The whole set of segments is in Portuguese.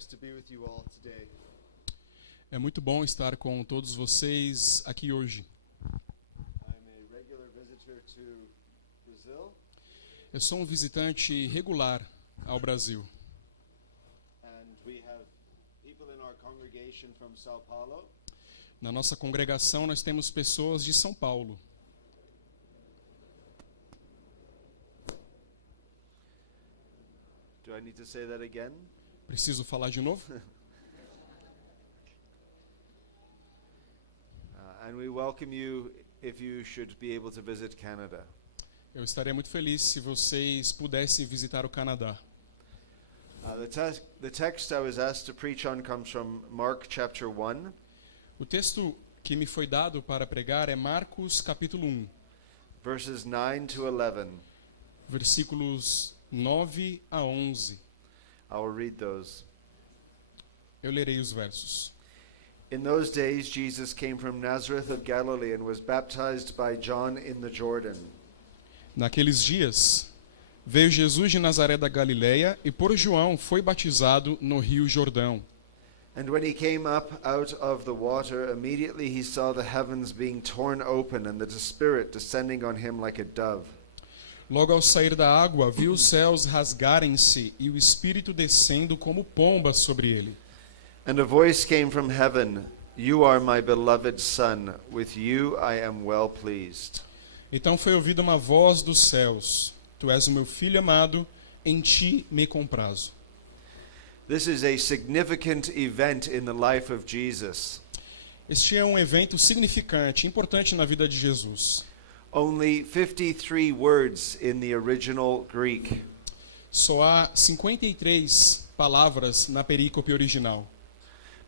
nice to be with you all today. É muito bom estar com todos vocês aqui hoje. I'm a regular visitor to Brazil, Eu sou um visitante regular ao Brasil. and we have people in our congregation from Sao Paulo. Na nossa congregação nós temos pessoas de São Paulo. Do I need to say that again? Preciso falar de novo? And we welcome you if you should be able to visit Canada. Eu estaria muito feliz se vocês pudessem visitar o Canadá. The text I was asked to preach on comes from Mark chapter 1, O texto que me foi dado para pregar é Marcos capítulo 1, verses 9 to 11. versículos 9 a 11. I will read those. Eu lerei os versos. In those days, Jesus came from Nazareth of Galilee and was baptized by John in the Jordan. Naqueles dias, veio Jesus de Nazaré da Galileia e por João foi batizado no rio Jordão. And when he came up out of the water, immediately he saw the heavens being torn open and the Spirit descending on him like a dove. Logo ao sair da água, viu os céus rasgarem-se e o Espírito descendo como pomba sobre ele. And a voice came from heaven, "You are my beloved Son, with you I am well pleased." Então foi ouvida uma voz dos céus: Tu és o meu filho amado, em ti me comprazo. This is a significant event in the life of Jesus. Este é um evento significante, importante na vida de Jesus. Only 53 words in the original Greek. Só há 53 palavras na perícope original.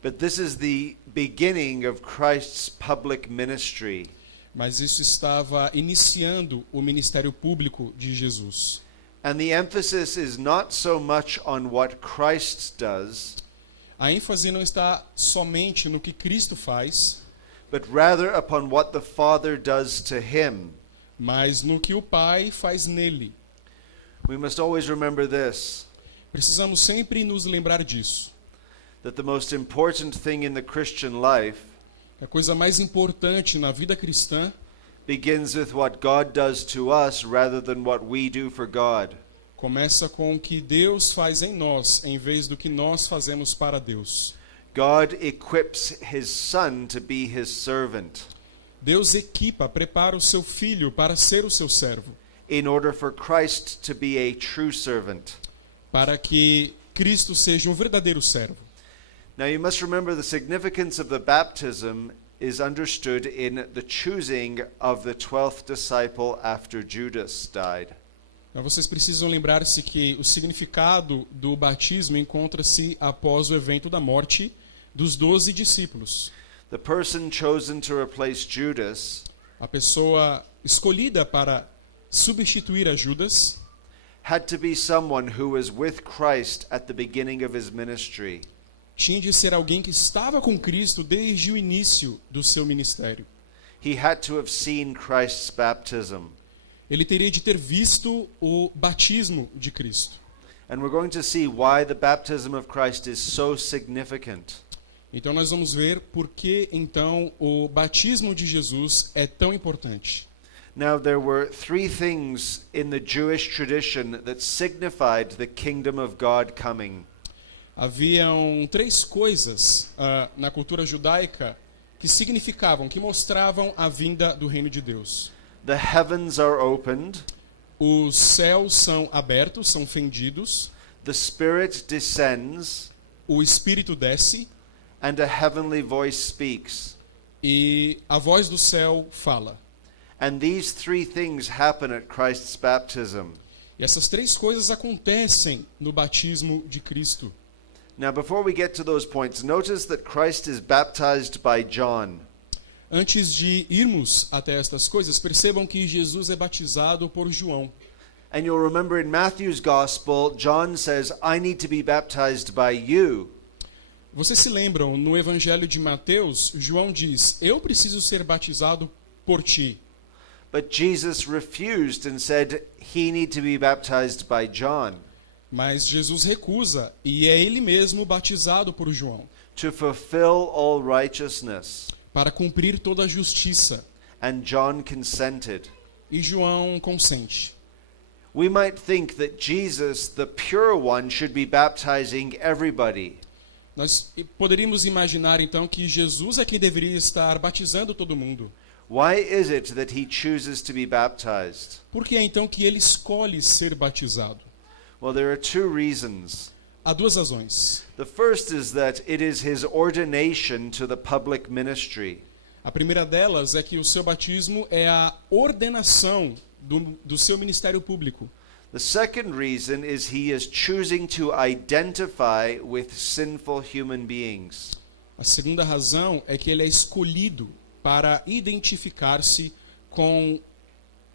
But this is the beginning of Christ's public ministry. Mas isso estava iniciando o ministério público de Jesus. And the emphasis is not so much on what Christ does, A ênfase não está somente no que Cristo faz, but rather upon what the Father does to him. mas no que o Pai faz nele. We must always remember this, Precisamos sempre nos lembrar disso. that the most important thing in the Christian life A coisa mais importante na vida cristã begins with what God does to us rather than what we do for God. começa com o que Deus faz em nós, em vez do que nós fazemos para Deus. God equips his Son to be his servant Deus equipa, prepara o seu filho para ser o seu servo, in order for Christ to be a true servant. para que Cristo seja um verdadeiro servo. Now you must remember the significance of the baptism is understood in the choosing of the 12th disciple after Judas died. Mas vocês precisam lembrar-se que o significado do batismo encontra-se após o evento da morte dos 12 discípulos. The person chosen to replace Judas A pessoa escolhida para substituir a Judas had to be someone who was with Christ at the beginning of his ministry. tinha de ser alguém que estava com Cristo desde o início do seu ministério. He had to have seen Christ's baptism. Ele teria de ter visto o batismo de Cristo. And we're going to see why the baptism of Christ is so significant. Então nós vamos ver por que então o batismo de Jesus é tão importante. Now there were three things in the Jewish tradition that signified the kingdom of God coming. Haviam três coisas na cultura judaica que significavam, que mostravam a vinda do reino de Deus. The heavens are opened, Os céus são abertos, são fendidos, the Spirit descends, o Espírito desce and a heavenly voice speaks. e a voz do céu fala. And these three things happen at Christ's baptism. E essas três coisas acontecem no batismo de Cristo. Now before we get to those points, notice that Christ is baptized by John. Antes de irmos até estas coisas, percebam que Jesus é batizado por João. And you'll remember in Matthew's gospel, John says, "I need to be baptized by you." Vocês se lembram, no Evangelho de Mateus, João diz: Eu preciso ser batizado por ti. But Jesus refused and said he need to be baptized by John. Mas Jesus recusa e é ele mesmo batizado por João, to fulfill all righteousness. para cumprir toda a justiça. And John consented. E João consente. We might think that Jesus, the pure one, should be baptizing everybody. Nós poderíamos imaginar então que Jesus é quem deveria estar batizando todo mundo. Why is it that he chooses to be baptized? Por que é então que ele escolhe ser batizado? Well, there are two reasons. Há duas razões. The first is that it is his ordination to the public ministry. A primeira delas é que o seu batismo é a ordenação do seu ministério público. The second reason is he is choosing to identify with sinful human beings. A segunda razão é que ele é escolhido para identificar-se com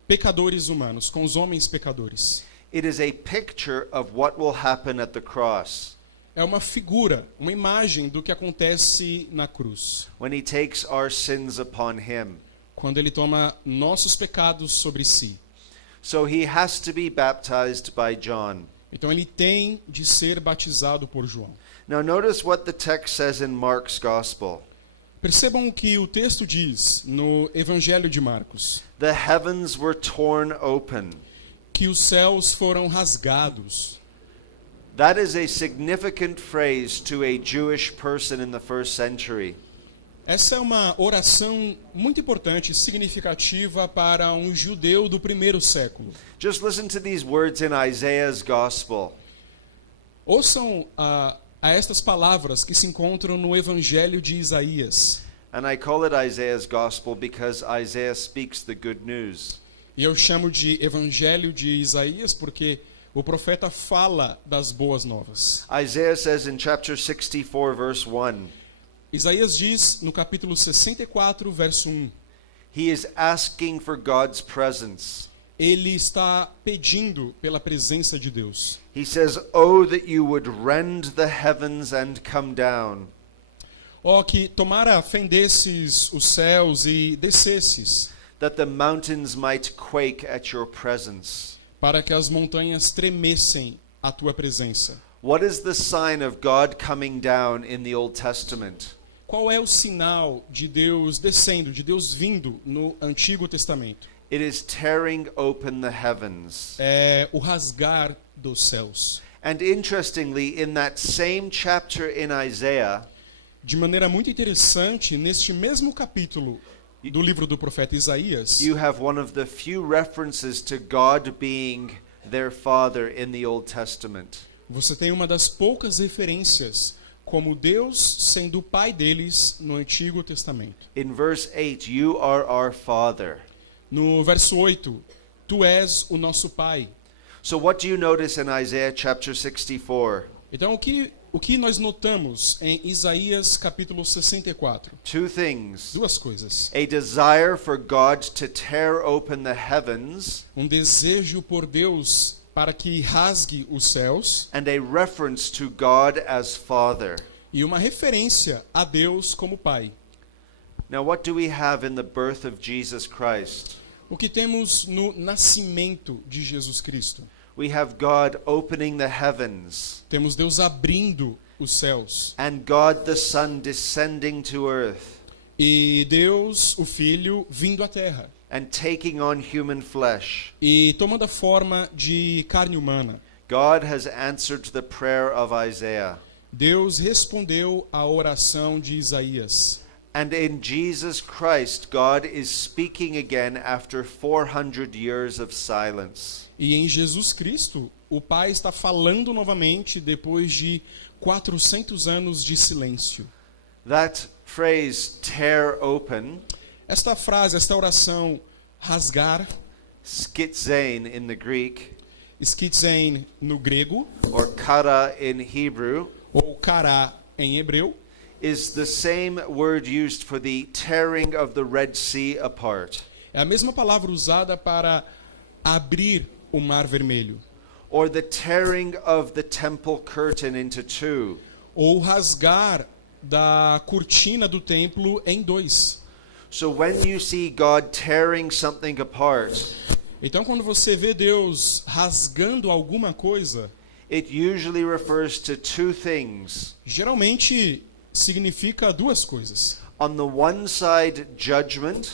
pecadores humanos, com os homens pecadores. It is a picture of what will happen at the cross É uma figura, uma imagem do que acontece na cruz, when he takes our sins upon him. quando ele toma nossos pecados sobre si. So he has to be baptized by John. Então ele tem de ser batizado por João. Now notice what the text says in Mark's gospel. Percebam o que o texto diz no Evangelho de Marcos, The heavens were torn open. que os céus foram rasgados. That is a significant phrase to a Jewish person in the first century. Essa é uma oração muito importante, significativa para um judeu do primeiro século. Just listen to these words in Isaiah's gospel. Ouçam a estas palavras que se encontram no Evangelho de Isaías. And I call it Isaiah's gospel because Isaiah speaks the good news. E eu chamo de Evangelho de Isaías porque o profeta fala das boas novas. Isaiah says in chapter 64 verse 1, Isaías diz no capítulo 64, verso 1, he is asking for God's presence. ele está pedindo pela presença de Deus. He says, "Oh, that you would rend the heavens and come down." Ó, que tomara fendesses os céus e descesses, That the mountains might quake at your presence. para que as montanhas tremessem à tua presença. What is the sign of God coming down in the Old Testament? Qual é o sinal de Deus descendo, de Deus vindo no Antigo Testamento? It is tearing open the heavens. É o rasgar dos céus. And interestingly, in that same chapter in Isaiah, De maneira muito interessante, neste mesmo capítulo do livro do profeta Isaías, you have one of the few references to God being their father in the Old Testament. você tem uma das poucas referências como Deus sendo o pai deles no Antigo Testamento. In verse 8, you are our father. No verso 8, tu és o nosso pai. So what do you notice in Isaiah chapter 64? Então o que nós notamos em Isaías capítulo 64? Two things. Duas coisas. A desire for God to tear open the heavens Um desejo por Deus para que rasgue os céus and a reference to God as Father. e uma referência a Deus como pai. Now what do we have in the birth of Jesus Christ? O que temos no nascimento de Jesus Cristo? We have God opening the heavens Temos Deus abrindo os céus and God the Son descending to earth e Deus, o Filho, vindo à terra and taking on human flesh. e tomando a forma de carne humana. God has answered the prayer of Isaiah. Deus respondeu à oração de Isaías. And in Jesus Christ, God is speaking again after 400 years of silence. E em Jesus Cristo, o Pai está falando novamente depois de 400 anos de silêncio. That phrase, tear open, Esta frase, esta oração, rasgar, skitzein in the Greek, skitzein no grego, or kara in Hebrew, ou kará em hebreu, is the same word used for the tearing of the Red Sea apart, é a mesma palavra usada para abrir o Mar Vermelho, or the tearing of the temple curtain into two. ou rasgar da cortina do templo em dois. So when you see God tearing something apart, Então, quando você vê Deus rasgando alguma coisa, it usually refers to two things. geralmente significa duas coisas. On the one side, judgment,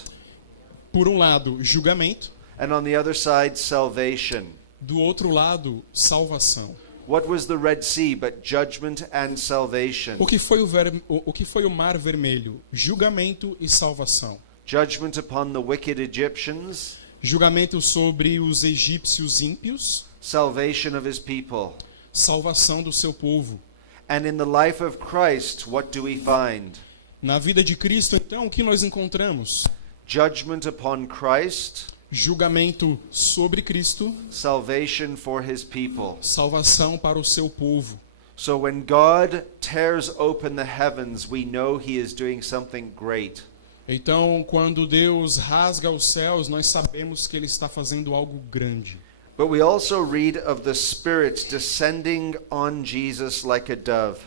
Por um lado, julgamento, and on the other side, salvation. do outro lado, salvação. What was the Red Sea but judgment and salvation? O que foi o Mar Vermelho? Julgamento e salvação. Judgment upon the wicked Egyptians, Julgamento sobre os egípcios ímpios, salvation of his people. salvação do seu povo. And in the life of Christ, what do we find? Na vida de Cristo, então, o que nós encontramos? Judgment upon Christ, Julgamento sobre Cristo, salvation for his people. salvação para o seu povo. So when God tears open the heavens, we know he is doing something great. Então, quando Deus rasga os céus, nós sabemos que Ele está fazendo algo grande. But we also read of the Spirit descending on Jesus like a dove.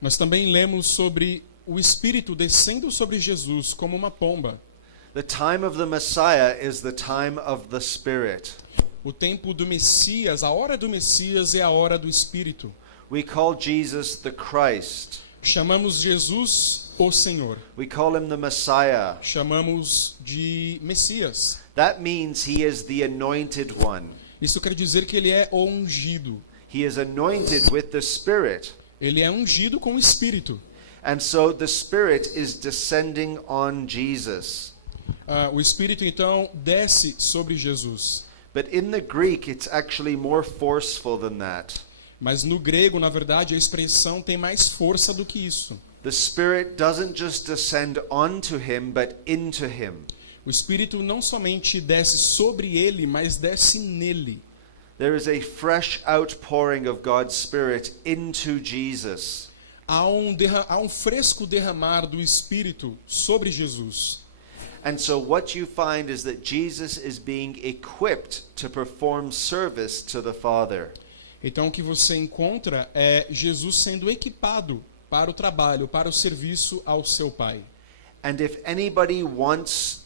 Nós também lemos sobre o Espírito descendo sobre Jesus como uma pomba. The time of the Messiah is the time of the Spirit. O tempo do Messias, a hora do Messias é a hora do Espírito. We call Jesus the Christ. Chamamos Jesus o Senhor. We call him the Messiah. Chamamos de Messias. That means he is the anointed one. Isso quer dizer que Ele é o ungido. He is anointed with the Spirit. Ele é ungido com o Espírito. And so the Spirit is descending on Jesus. O Espírito, então, desce sobre Jesus. But in the Greek, it's actually more forceful than that. Mas no grego, na verdade, a expressão tem mais força do que isso. The Spirit doesn't just descend onto him, but into him. O Espírito não somente desce sobre ele, mas desce nele. There is a fresh outpouring of God's Spirit into Jesus. Há um fresco derramar do Espírito sobre Jesus. And so what you find is that Jesus is being equipped to perform service to the Father. Então o que você encontra é Jesus sendo equipado para o trabalho, para o serviço ao seu Pai. And if anybody wants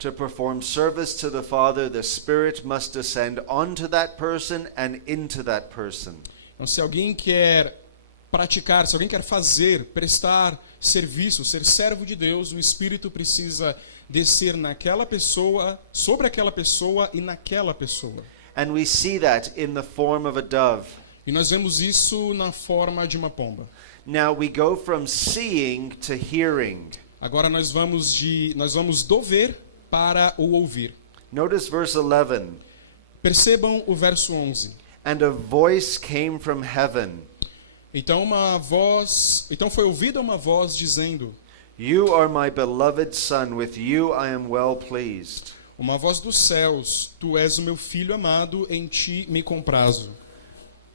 to perform service to the Father, the Spirit must descend onto that person and into that person. Então se alguém quer praticar, se alguém quer fazer, prestar serviço, ser servo de Deus, o Espírito precisa descer naquela pessoa, sobre aquela pessoa e naquela pessoa. And we see that in the form of a dove. E nós vemos isso na forma de uma pomba. Now we go from seeing to hearing. Agora nós vamos do ver para o ouvir. Notice verse 11. Percebam o verso 11. And a voice came from heaven. Então foi ouvida uma voz dizendo: You are my beloved Son, with you I am well pleased. uma voz dos céus, tu és o meu filho amado, em ti me comprazo.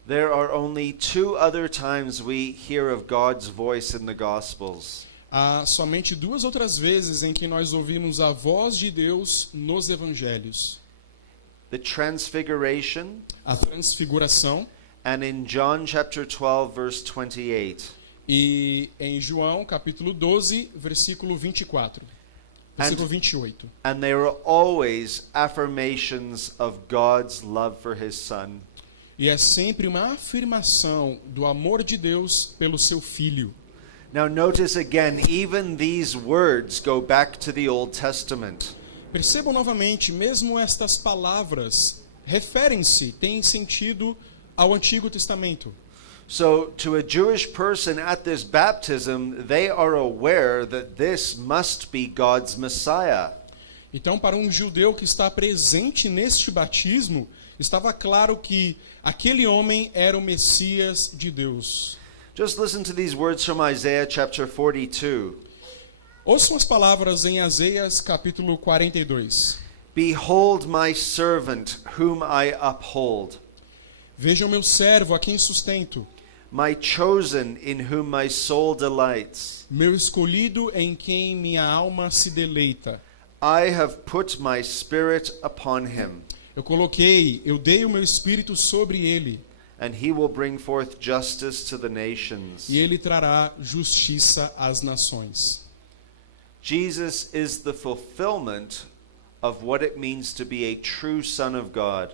There are only two other times we hear of God's voice in the Gospels. Há somente duas outras vezes em que nós ouvimos a voz de Deus nos evangelhos. The Transfiguration A transfiguração and in John chapter 12 verse 28. e em João capítulo 12, versículo 24. Versículo 28. And they were always affirmations of God's love for his Son. E é sempre uma afirmação do amor de Deus pelo seu filho. Now notice again, even these words go back to the Old Testament. Percebam novamente, mesmo estas palavras referem-se, têm sentido ao Antigo Testamento. So to a Jewish person at this baptism, they are aware that this must be God's Messiah. Então, para um judeu que está presente neste batismo, estava claro que aquele homem era o Messias de Deus. Just listen to these words from Isaiah chapter 42. Ouçam as palavras em Aséias capítulo 42. Behold my servant whom I uphold, Vejam meu servo a quem sustento, my chosen in whom my soul delights. meu escolhido em quem minha alma se deleita. I have put my spirit upon him, Eu dei o meu espírito sobre ele, and he will bring forth justice to the nations. e ele trará justiça às nações. Jesus is the fulfillment of what it means to be a true son of God.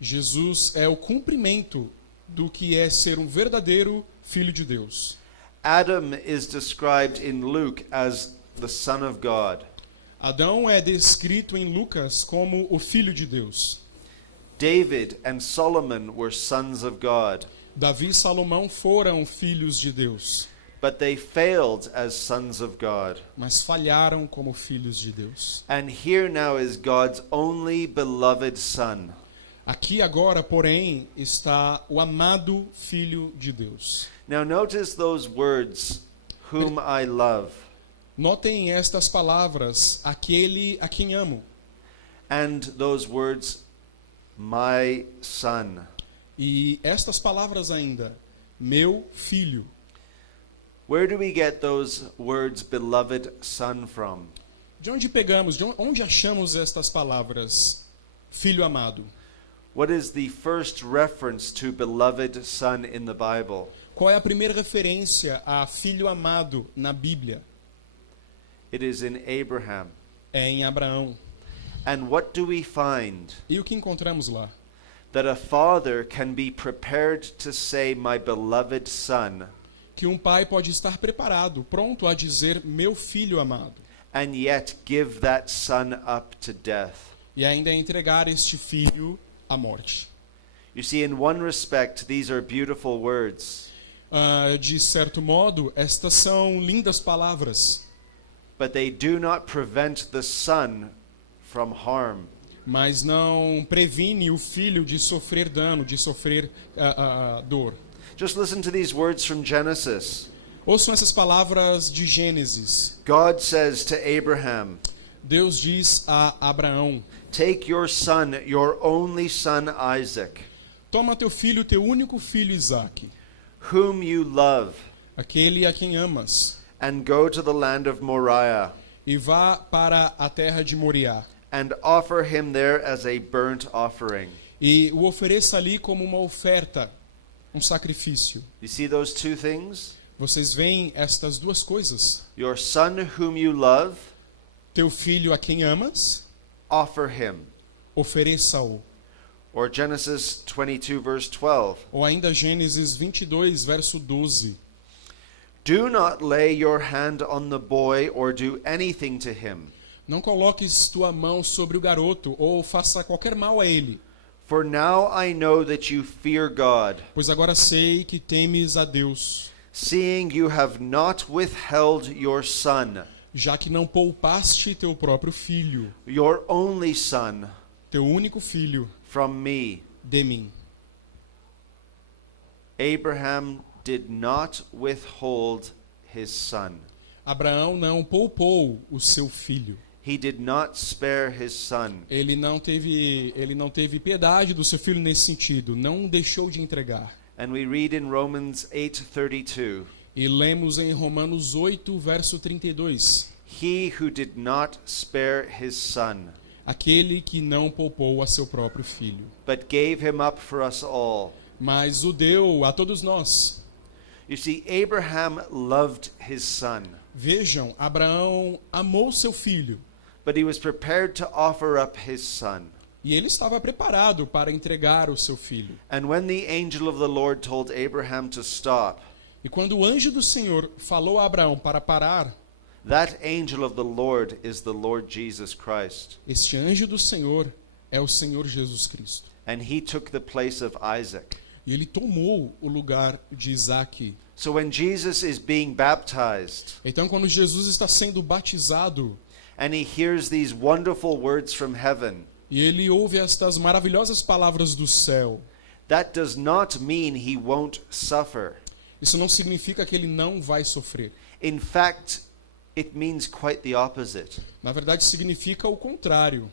Jesus é o cumprimento do que é ser um verdadeiro filho de Deus. Adam is described in Luke as the Son of God. Adão é descrito em Lucas como o filho de Deus. David and Solomon were sons of God, Davi e Salomão foram filhos de Deus, but they failed as sons of God. mas falharam como filhos de Deus. And here now is God's only beloved Son. Aqui agora, porém, está o amado filho de Deus. Now notice those words, whom I love, Notem estas palavras, aquele a quem amo, and those words, my son. e estas palavras ainda, meu filho. Where do we get those words, beloved son, from? De onde pegamos, onde achamos estas palavras, filho amado? What is the first reference to beloved son in the Bible? Qual é a primeira referência a filho amado na Bíblia? It is in Abraham. É em Abraão. And what do we find? E o que encontramos lá? That a father can be prepared to say, my beloved son, Que um pai pode estar preparado, pronto a dizer meu filho amado, and yet give that son up to death. e ainda entregar este filho à morte. You see, in one respect, these are beautiful words, De certo modo, estas são lindas palavras, but they do not prevent the son from harm. mas não previne o filho de sofrer dano, de sofrer dor. Just listen to these words from Genesis. Ouçam essas palavras de Gênesis. God says to Abraham, Deus diz a Abraão: take your son, your only son Isaac, toma teu filho, teu único filho Isaque, whom you love, aquele a quem amas, and go to the land of Moriah, e vá para a terra de Moriá, and offer him there as a burnt offering. e o ofereça ali como uma oferta, um sacrifício. You see those two things? Vocês veem estas duas coisas? Your son whom you love, Teu filho a quem amas, offer him. ofereça-o. Or Genesis 22 verse 12. Ou ainda Gênesis 22, verso 12. Do not lay your hand on the boy or do anything to him, Não coloques tua mão sobre o garoto, ou faça qualquer mal a ele, for now I know that you fear God, pois agora sei que temes a Deus, seeing you have not withheld your son, já que não poupaste teu próprio filho, your only son, teu único filho, from me. de mim. Abraham did not withhold his son. Abraão não poupou o seu filho. He did not spare his son. Ele não teve piedade do seu filho nesse sentido, não o deixou de entregar. And we read in Romans 8:32, E lemos em Romanos 8, verso 32. he who did not spare his son, Aquele que não poupou a seu próprio filho, but gave him up for us all. mas o deu a todos nós. You see, Abraham loved his son, Vejam, Abraão amou seu filho, but he was prepared to offer up his son. e ele estava preparado para entregar o seu filho. And when the angel of the Lord told Abraham to stop, E quando o anjo do Senhor falou a Abraão para parar, that angel of the Lord is the Lord Jesus Christ. este anjo do Senhor é o Senhor Jesus Cristo. And he took the place of Isaac. E ele tomou o lugar de Isaque. So when Jesus is being baptized Então, quando Jesus está sendo batizado, and he hears these wonderful words from heaven, e ele ouve estas maravilhosas palavras do céu, that does not mean he won't suffer. isso não significa que ele não vai sofrer. In fact, it means quite the opposite. Na verdade, significa o contrário.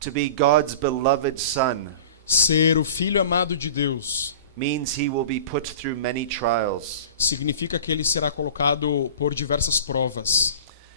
To be God's beloved son Ser o filho amado de Deus means he will be put through many trials. significa que ele será colocado por diversas provas.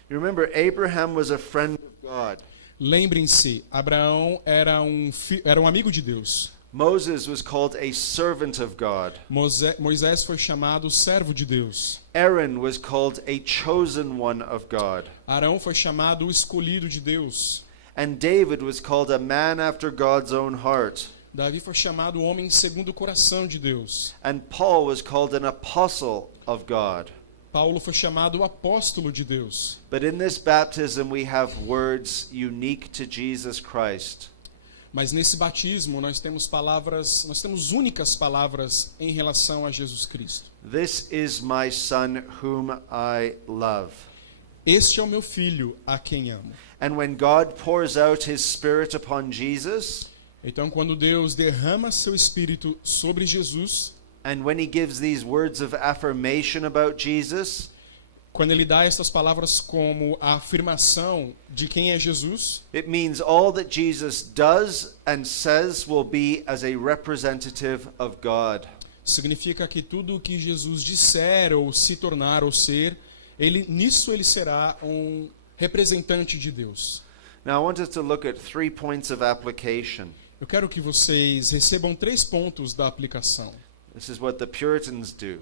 You remember, Abraham was a friend of God. Lembrem-se, Abraão era um amigo de Deus. Moses was called a servant of God. Moisés foi chamado servo de Deus. Aaron was called a chosen one of God. Arão foi chamado o escolhido de Deus. And David was called a man after God's own heart. Davi foi chamado homem segundo o coração de Deus. And Paul was called an apostle of God. Paulo foi chamado apóstolo de Deus. But in this baptism, we have words unique to Jesus Christ. Mas nesse batismo nós temos únicas palavras em relação a Jesus Cristo. This is my son whom I love. Este é o meu filho, a quem amo. And when God pours out his Spirit upon Jesus, Então, quando Deus derrama seu Espírito sobre Jesus, and when he gives these words of affirmation about Jesus, quando Ele dá estas palavras como a afirmação de quem é Jesus, it means all that Jesus does and says will be as a representative of God. significa que tudo o que Jesus disser ou se tornar ou ser, nisso ele será um representante de Deus. Now I want us to look at 3 points of application. Eu quero que vocês recebam 3 pontos da aplicação. This is what the Puritans do.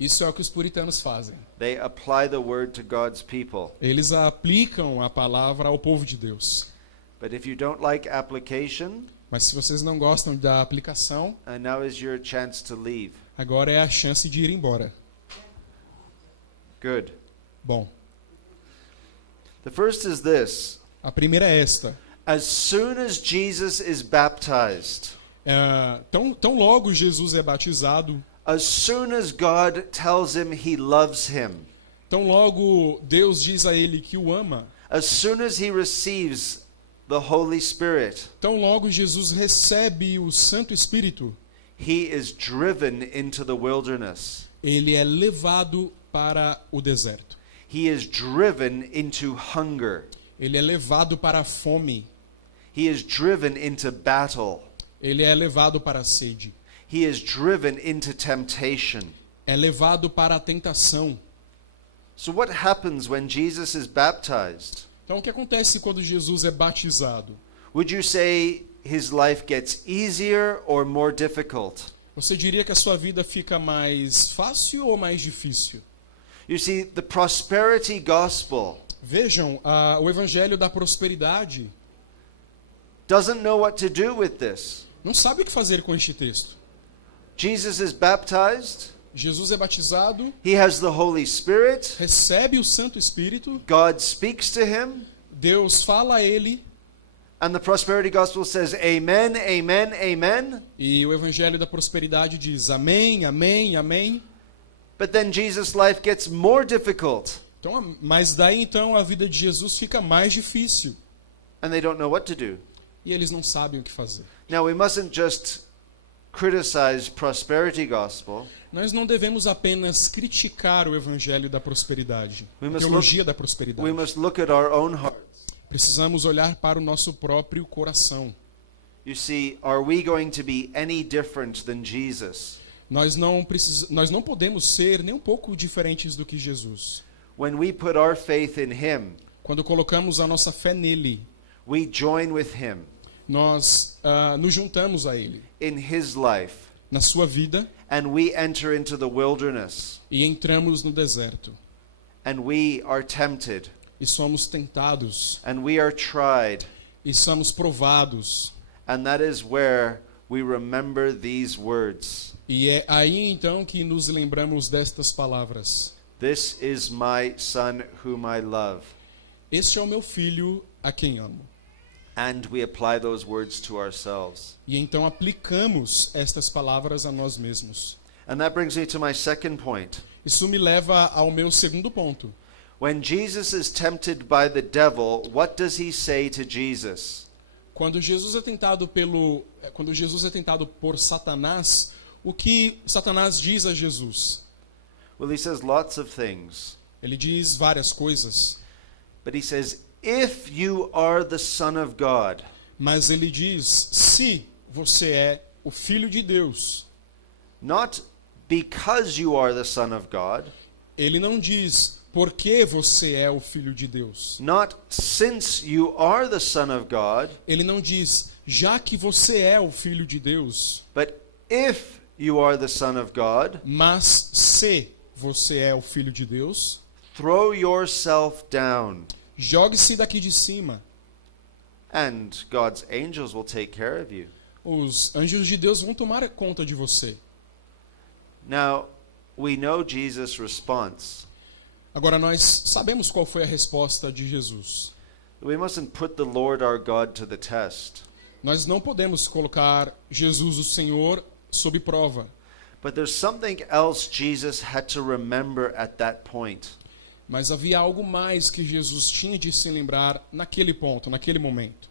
Isso é o que os puritanos fazem. They apply the word to God's people. Eles aplicam a palavra ao povo de Deus. But if you don't like application, Mas se vocês não gostam da aplicação, now is your chance to leave. agora é a chance de ir embora. Good. Bom, The first is this. a primeira é esta. As soon as Jesus is baptized, Tão logo Jesus é batizado, as soon as God tells him he loves him, tão logo Deus diz a ele que o ama, as soon as he receives the Holy Spirit, tão logo Jesus recebe o Santo Espírito, he is driven into the wilderness. ele é levado para o deserto. He is driven into hunger. Ele é levado para a fome. He is driven into battle. Ele é levado para a sede. He is driven into temptation. É levado para a tentação. So what happens when Jesus is baptized? Então, o que acontece quando Jesus é batizado? Would you say his life gets easier or more difficult? Você diria que a sua vida fica mais fácil ou mais difícil? You see, the prosperity gospel Vejam, o evangelho da prosperidade doesn't know what to do with this. não sabe o que fazer com este texto. Jesus is baptized. Jesus é batizado, He has the Holy Spirit. recebe o Santo Espírito, God speaks to him. Deus fala a ele, And the prosperity gospel says, Amen, amen, amen. e o evangelho da prosperidade diz amém, amém, amém. But then Jesus' life gets more difficult. Então, mas daí então a vida de Jesus fica mais difícil. And they don't know what to do. E eles não sabem o que fazer. Now, we mustn't just criticize prosperity gospel. Nós não devemos apenas criticar o evangelho da prosperidade, We a must teologia da We prosperidade. must look at our own hearts. Precisamos olhar para o nosso próprio coração. You see, are we going to be any different than Jesus? Nós não podemos ser nem um pouco diferentes do que Jesus. When we put our faith in him, Quando colocamos a nossa fé nele, we join with him nós nos juntamos a ele in his life, na sua vida and we enter into the wilderness, e entramos no deserto and we are tempted, e somos tentados and we are tried, e somos provados. and that is where we remember these words. E é aí então que nos lembramos destas palavras. This is my son whom I love. Este é o meu filho a quem amo. And we apply those words to ourselves. E então aplicamos estas palavras a nós mesmos. And that brings me to my second point. Isso me leva ao meu segundo ponto. When Jesus is tempted by the devil, what does he say to Jesus? Quando Jesus é tentado por Satanás, o que Satanás diz a Jesus? Well, he says lots of things. Ele diz várias coisas, But he says, if you are the Son of God, mas ele diz: se você é o filho de Deus. not because you are the Son of God, Ele não diz porque você é o filho de Deus. not since you are the Son of God, Ele não diz já que você é o filho de Deus, but if you are the Son of God, mas se você é o filho de Deus, throw yourself down, jogue-se daqui de cima and God's angels will take care of you. os anjos de Deus vão tomar conta de você. Now, we know Jesus' response. Agora nós sabemos qual foi a resposta de Jesus. We mustn't put the Lord our God to the test. Nós não podemos colocar Jesus, o Senhor, sob prova. But there's something else Jesus had to remember at that point. Mas havia algo mais que Jesus tinha de se lembrar naquele ponto, naquele momento.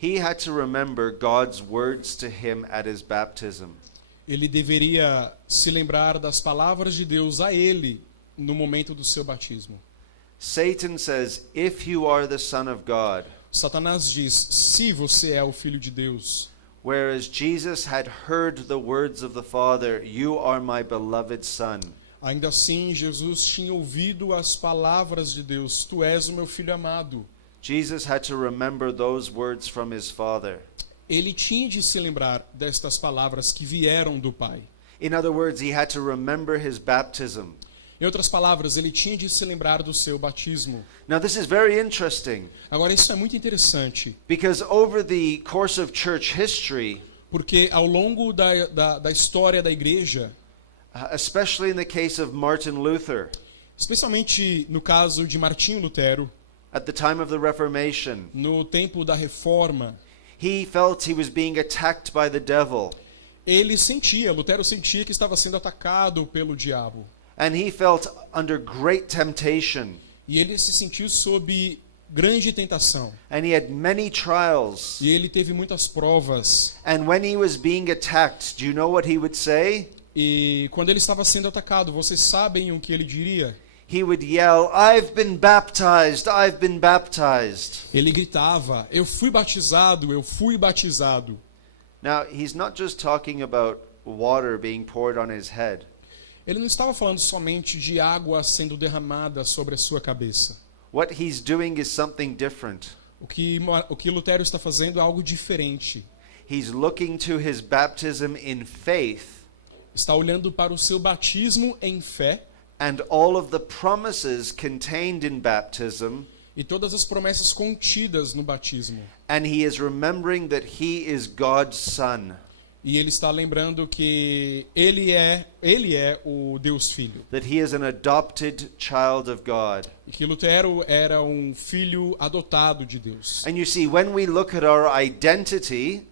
He had to remember God's words to him at his baptism. Ele deveria se lembrar das palavras de Deus a ele no momento do seu batismo. Satan says, if you are the Son of God, Satanás diz: se você é o Filho de Deus. whereas Jesus had heard the words of the Father, you are my beloved Son. Ainda assim, Jesus tinha ouvido as palavras de Deus: tu és o meu filho amado. Jesus had to remember those words from his Father. Ele tinha de se lembrar destas palavras que vieram do Pai. In other words, he had to remember his baptism. Em outras palavras, ele tinha de se lembrar do seu batismo. Now, this is very interesting Agora, isso é muito interessante, because over the course of church history, porque ao longo da história da igreja, especially in the case of Martin Luther, especialmente no caso de Martinho Lutero, at the time of the Reformation, no tempo da Reforma, he felt he was being attacked by the devil. Lutero sentia que estava sendo atacado pelo diabo. And he felt under great temptation. E ele se sentiu sob grande tentação. And he had many trials. E ele teve muitas provas. And when he was being attacked, do you know what he would say? E quando ele estava sendo atacado, vocês sabem o que ele diria? He would yell, I've been baptized, I've been baptized. Ele gritava: eu fui batizado, eu fui batizado. Now, he's not just talking about water being poured on his head. Ele não estava falando somente de água sendo derramada sobre a sua cabeça. What he's doing is something different. O que Lutero está fazendo é algo diferente. He's looking to his baptism in faith Está olhando para o seu batismo em fé and all of the promises contained in baptism, e todas as promessas contidas no batismo. and he is remembering that he is God's son, E ele está lembrando que ele é o Deus Filho. that he is an adopted child of God. E que Lutero era um filho adotado de Deus. And you see, when we look at our identity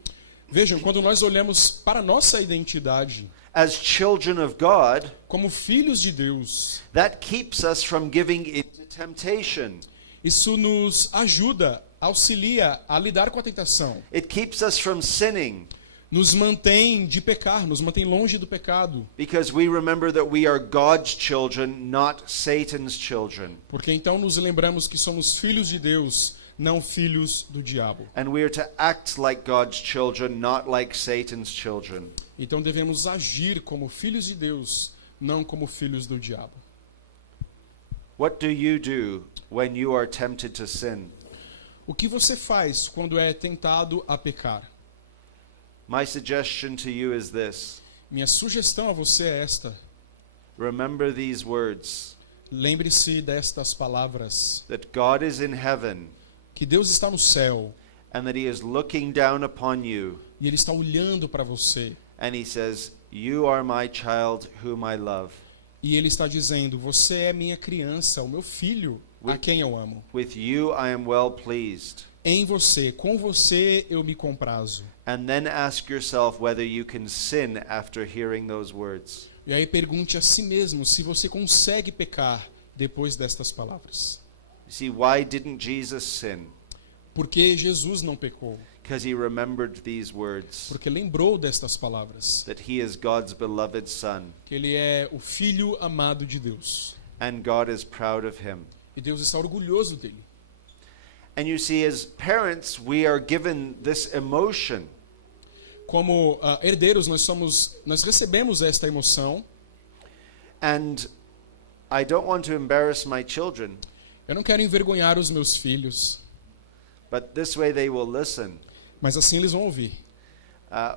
Vejam, quando nós olhamos para a nossa identidade as children of God, como filhos de Deus, that keeps us from giving into temptation. isso nos ajuda, auxilia a lidar com a tentação. It keeps us from sinning Nos mantém de pecar, nos mantém longe do pecado. because we remember that we are God's children, not Satan's children. Porque então nos lembramos que somos filhos de Deus, não filhos do diabo. And we are to act like God's children, not like Satan's children. Então devemos agir como filhos de Deus, não como filhos do diabo. What do you do when you are tempted to sin? O que você faz quando é tentado a pecar? My suggestion to you is this. Minha sugestão a você é esta: Remember these words, lembre-se destas palavras, that God is in heaven que Deus está no céu and that he is looking down upon you, e Ele está olhando para você. and he says, you are my child whom I love. E Ele está dizendo: você é minha criança, o meu filho, a quem eu amo. With you I am well pleased. Em você, com você eu me comprazo. And then ask yourself whether you can sin after hearing those words. E aí pergunte a si mesmo se você consegue pecar depois destas palavras. You see, why didn't Jesus sin? Por que Jesus não pecou? Because he remembered these words, Porque lembrou destas palavras, that he is God's beloved son, que ele é o filho amado de Deus. and God is proud of him. E Deus está orgulhoso dele. And you see, as parents, we are given this emotion. Como herdeiros, nós recebemos esta emoção. And I don't want to embarrass my children, Eu não quero envergonhar os meus filhos, but this way they will listen. mas assim eles vão ouvir.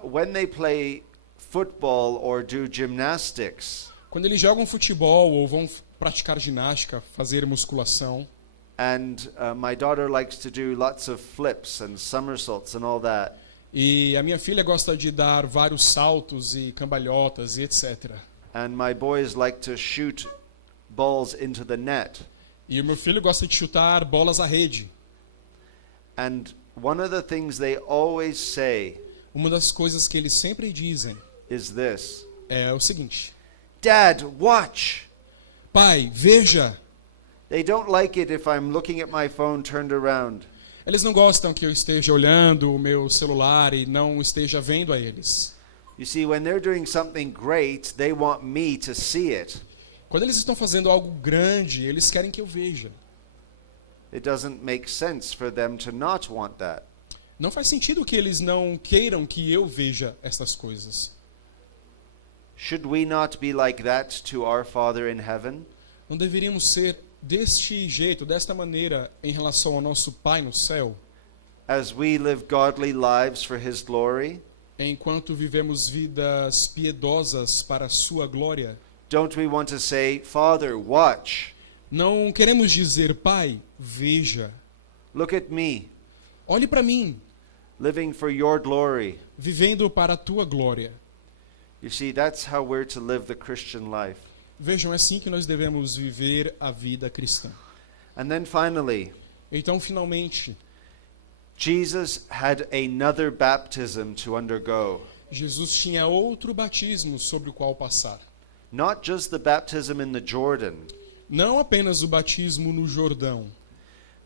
When they play football or do gymnastics, Quando eles jogam futebol ou vão praticar ginástica, fazer musculação, and my daughter likes to do lots of flips and somersaults and all that, E a minha filha gosta de dar vários saltos e cambalhotas e etc. And my boys like to shoot balls into the net. E o meu filho gosta de chutar bolas à rede. And one of the things they always say Uma das coisas que eles sempre dizem is this: é o seguinte: Dad, watch! pai, veja. They don't like it if I'm looking at my phone turned around. Eles não gostam que eu esteja olhando o meu celular e não esteja vendo a eles. You see, when they're doing something great, they want me to see it. Quando eles estão fazendo algo grande, eles querem que eu veja. It doesn't make sense for them to not want that. Não faz sentido que eles não queiram que eu veja essas coisas. Should we not be like that to our Father in heaven? Não deveríamos ser deste jeito, desta maneira, em relação ao nosso Pai no céu, As we live godly lives for His glory? enquanto vivemos vidas piedosas para a sua glória? Don't we want to say, Father, watch, Não queremos dizer, pai, veja, look at me, olhe para mim, living for your glory. vivendo para a tua glória. You see, that's how we're to live the Christian life. Vejam, é assim que nós devemos viver a vida cristã. And then finally, Então, finalmente, Jesus had another baptism to undergo. Jesus tinha outro batismo sobre o qual passar. Not just the baptism in the Jordan, Não apenas o batismo no Jordão,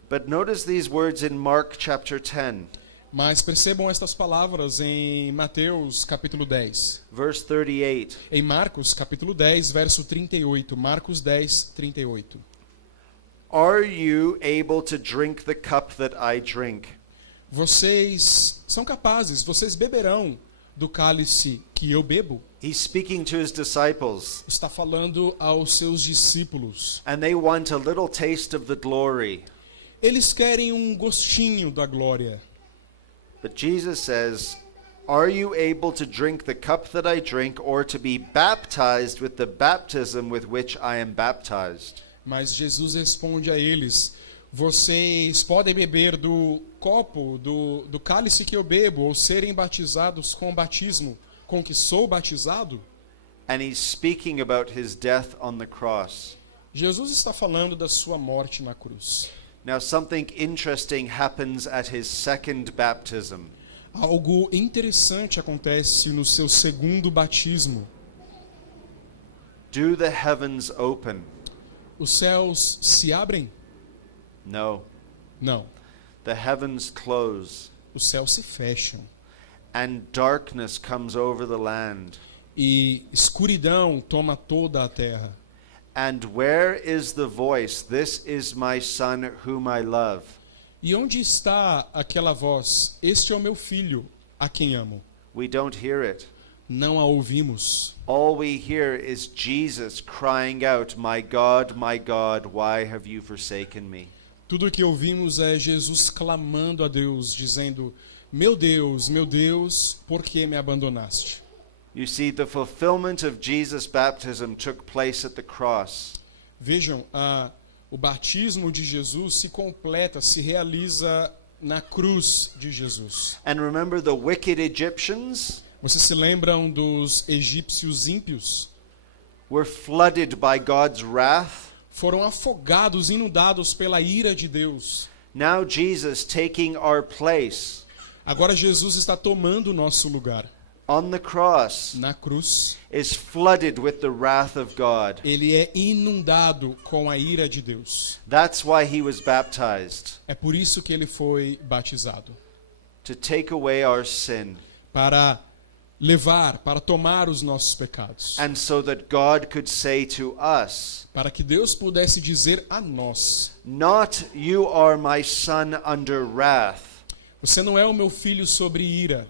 but notice these words in Mark chapter 10, mas percebam estas palavras em Mateus capítulo 10. verse 38. Em Marcos capítulo 10, verso 38. Marcos 10, 38. Are you able to drink the cup that I drink? Vocês são capazes, vocês beberão do cálice que eu bebo? He's speaking to his disciples, Está falando aos seus discípulos. and they want a little taste of the glory. Eles querem um gostinho da glória. But Jesus says, are you able to drink the cup that I drink, or to be baptized with the baptism with which I am baptized? Mas Jesus responde a eles: vocês podem beber do copo, do cálice que eu bebo, ou serem batizados com o batismo com que sou batizado? And he's speaking about his death on the cross. Jesus está falando da sua morte na cruz. Now, something interesting happens at his second baptism. Algo interessante acontece no seu segundo batismo. Do the heavens open? Os céus se abrem? No. Não. The heavens close, Os céus se fecham. and darkness comes over the land. E escuridão toma toda a terra. And where is the voice, "This is my son whom I love"? E onde está aquela voz? Este é o meu filho, a quem amo. We don't hear it. Não a ouvimos. All we hear is Jesus crying out, my God, why have you forsaken me?" Tudo o que ouvimos é Jesus clamando a Deus, dizendo: meu Deus, por que me abandonaste? You see, the fulfillment of Jesus' baptism took place at the cross. Vejam, o batismo de Jesus se completa, se realiza na cruz de Jesus. And remember the wicked Egyptians Vocês se lembram dos egípcios ímpios? were flooded by God's wrath. Foram afogados, inundados pela ira de Deus. Now Jesus taking our place Agora Jesus está tomando o nosso lugar. on the cross Na cruz, is flooded with the wrath of God. ele é inundado com a ira de Deus. That's why he was baptized, É por isso que ele foi batizado. to take away our sin, Para levar, para tomar os nossos pecados. and so that God could say to us, Para que Deus pudesse dizer a nós: "Not you are my son under wrath, você não é o meu filho sobre ira,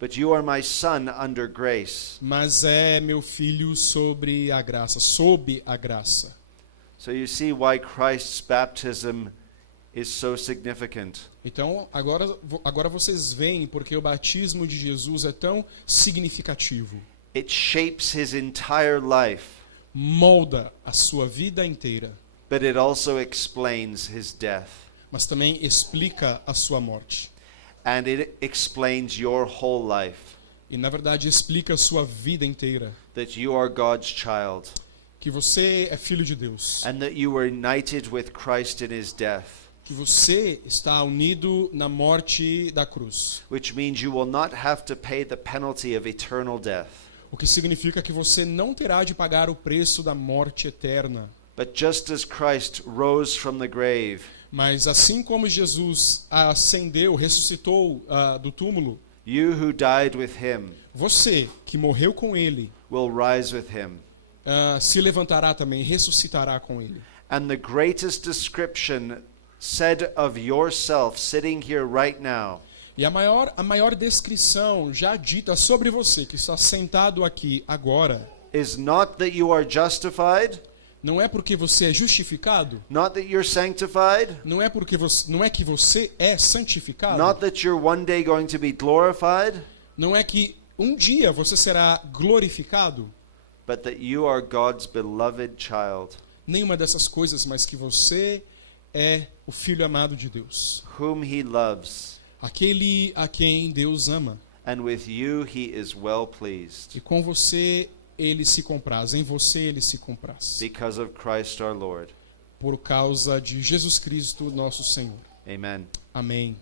but you are my son under grace." mas é meu filho sobre a graça, sob a graça. So you see why Christ's baptism is so significant. Então, agora vocês veem porque o batismo de Jesus é tão significativo. It shapes his entire life, Molda a sua vida inteira, but it also explains his death. mas também explica a sua morte. and it explains your whole life, E na verdade explica a sua vida inteira. that you are God's child, Que você é filho de Deus. and that you were united with Christ in his death, Que você está unido na morte da cruz. which means you will not have to pay the penalty of eternal death, O que significa que você não terá de pagar o preço da morte eterna. but just as Christ rose from the grave, Mas assim como Jesus ascendeu, ressuscitou do túmulo, you who died with him você que morreu com ele will rise with him. se levantará também, ressuscitará com ele. And the greatest description said of yourself sitting here right now E a maior descrição já dita sobre você que está sentado aqui agora, is not that you are justified, não é porque você é justificado, not that you're sanctified, não é que você é santificado, not that you're one day going to be glorified, não é que um dia você será glorificado, but that you are God's beloved child, nenhuma dessas coisas, mas que você é o filho amado de Deus, whom he loves, aquele a quem Deus ama, and with you he is well pleased, e com você ele se compraz, em você ele se compraz, because of Christ our Lord. por causa de Jesus Cristo, nosso Senhor. Amen. Amém.